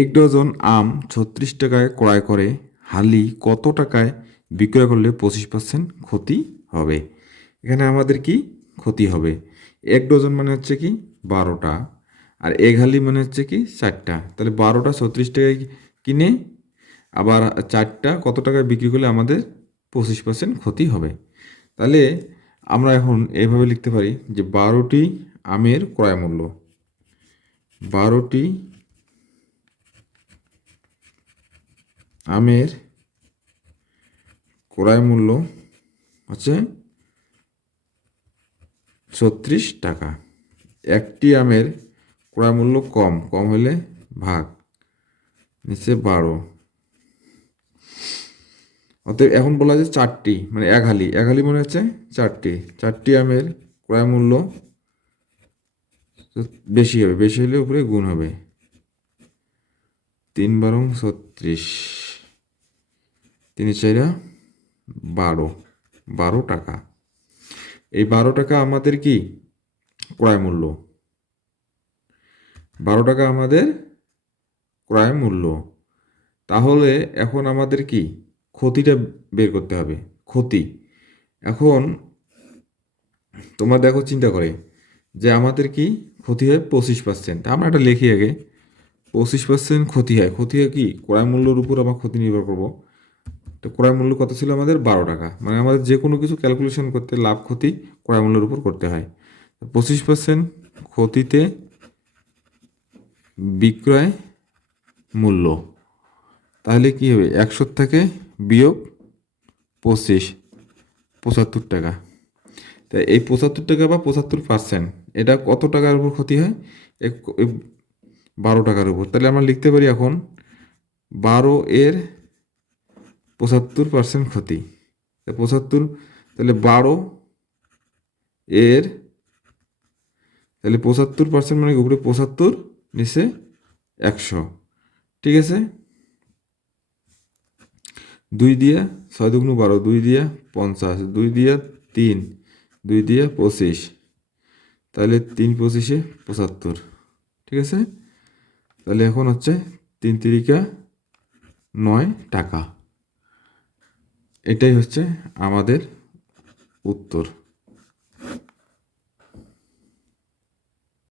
এক ডজন আম ছত্রিশ টাকায় ক্রয় করে, হালি কত টাকায় বিক্রয় করলে পঁচিশ পার্সেন্ট ক্ষতি হবে? এখানে আমাদের কি ক্ষতি হবে? এক ডজন মানে হচ্ছে কি বারোটা, আর এক হালি মানে হচ্ছে কি চারটা তাহলে বারোটা ছত্রিশ টাকায় কিনে আবার চারটা কত টাকায় বিক্রি করলে আমাদের পঁচিশ পার্সেন্ট ক্ষতি হবে? তাহলে আমরা এখন এইভাবে লিখতে পারি যে বারোটি আমের ক্রয় মূল্য, বারোটি আমের ক্রয় মূল্য হচ্ছে ছত্রিশ টাকা। একটি আমের ক্রয় মূল্য কম কম হলে ভাগ, নিচে বারো। অতএব এখন বলা যায় চারটি মানে এক হালি এক হালি মানে হচ্ছে চারটি। চারটি আমের ক্রয় মূল্য বেশি হবে, বেশি হলে উপরে গুণ হবে। তিন বারং ছত্রিশ। তিন চাইরা বারো বারো টাকা। এই বারো টাকা আমাদের কি? ক্রয় মূল্য। বারো টাকা আমাদের ক্রয় মূল্য। তাহলে এখন আমাদের কি? ক্ষতিটা বের করতে হবে। ক্ষতি। এখন তোমরা দেখো, চিন্তা করে যে আমাদের কি ক্ষতি হয় পঁচিশ পার্সেন্ট আমরা এটা লিখি আগে। পঁচিশ পার্সেন্ট ক্ষতি হয়। ক্ষতি হয় কি? ক্রয় মূল্যর উপর আমার ক্ষতি নির্ভর করব। তো ক্রয় মূল্য কত ছিল আমাদের? বারো টাকা। মানে আমাদের যে কোনো কিছু ক্যালকুলেশন করতে লাভ, ক্ষতি ক্রয় মূল্যের উপর করতে হয়। পঁচিশ পার্সেন্ট ক্ষতিতে বিক্রয় মূল্য। তাহলে কি হবে? একশো থেকে বিয়োগ পঁচিশ, পঁচাত্তর টাকা। তাই এই পঁচাত্তর টাকা বা পঁচাত্তর পার্সেন্ট এটা কত টাকার উপর ক্ষতি হয়? বারো টাকার উপর। তাহলে আমরা লিখতে পারি এখন বারো এর পঁচাত্তর পার্সেন্ট ক্ষতি। পঁচাত্তর, তাহলে বারো এর, তাহলে পঁচাত্তর পার্সেন্ট মানে উপরে পঁচাত্তর, নিচে একশো। ঠিক আছে? দুই দিয়া ছয় দুগুণ বারো, দুই দিয়া পঞ্চাশ, দুই দিয়া তিন, দুই দিয়া পঁচিশ। তাহলে তিন পঁচিশে পঁচাত্তর। ঠিক আছে? তাহলে এখন হচ্ছে তিন তিরিকা নয় টাকা। এটাই হচ্ছে আমাদের উত্তর।